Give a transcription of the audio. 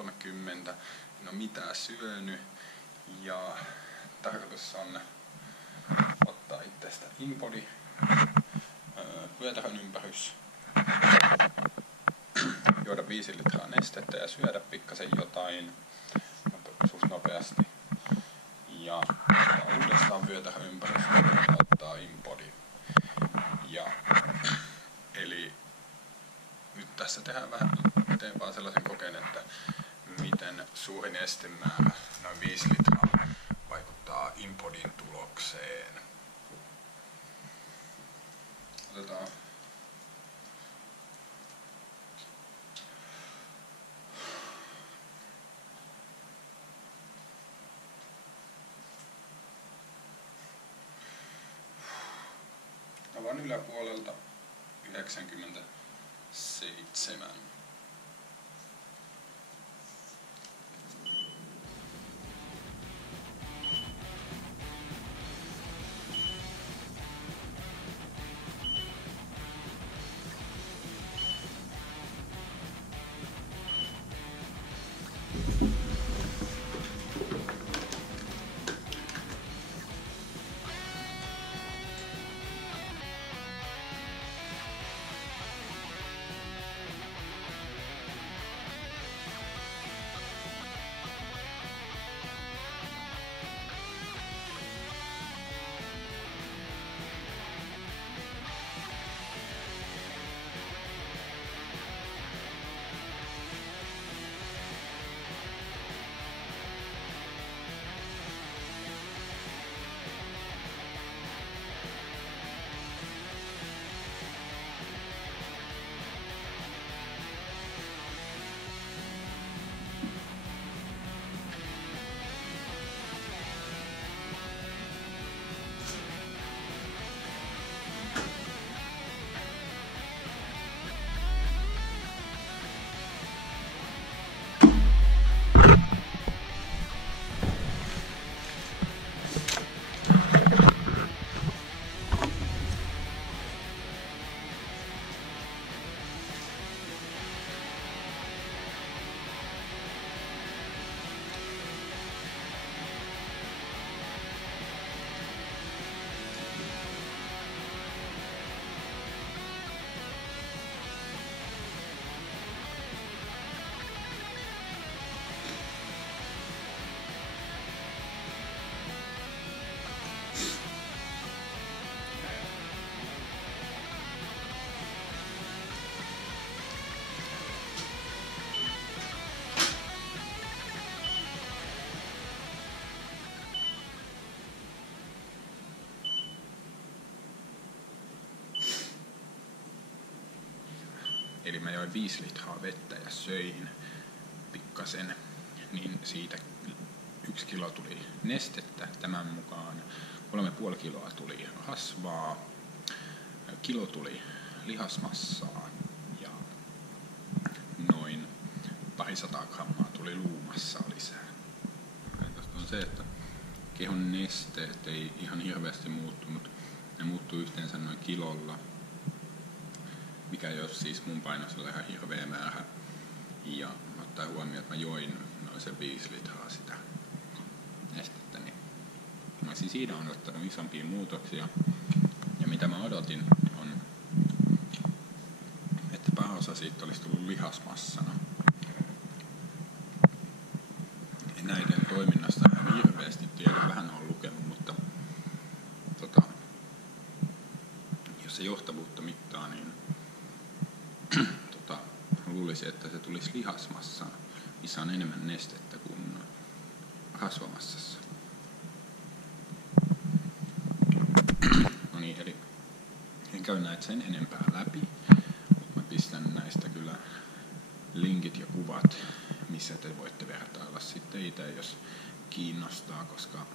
30, en ole mitään syönyt ja tarkoitus on ottaa itsestä InBody vyötärön ympärys, juoda 5 litraa nestettä ja syödä pikkasen jotain suht nopeasti ja uudestaan vyötärön ympärys ja ottaa InBody. Ja eli nyt tässä teen vaan sellaisen kokeen, että miten suuri nestemäärä, noin 5 litraa, vaikuttaa InBodyn tulokseen. Otetaan tavan yläpuolelta 97. Eli mä join 5 litraa vettä ja söin pikkasen, niin siitä 1 kilo tuli nestettä, tämän mukaan 3,5 kiloa tuli rasvaa, kilo tuli lihasmassaa ja noin 200 grammaa tuli luumassaa lisää. Tästä on se, että kehon nesteet ei ihan hirveästi muuttunut, ne muuttuu yhteensä noin kilolla, mikä ei ole siis mun painoisella ihan hirveä määrä. Ja ottaa huomioon, että mä join noin se 5 litraa sitä nestettä, niin mä olisin siinä odottanut isompia muutoksia. Ja mitä mä odotin on, että pääosa siitä olisi tullut lihasmassana. En näiden toiminnasta ihan hirveästi tiedä, vähän on lukenut, mutta jos se johtavuutta mittaa, niin luulisin, että se tulisi lihasmassana, missä on enemmän nestettä kuin rasvamassassa. No niin, eli en käy näitä sen enempää läpi, mutta mä pistän näistä kyllä linkit ja kuvat, missä te voitte vertailla sitten itse, jos kiinnostaa, koska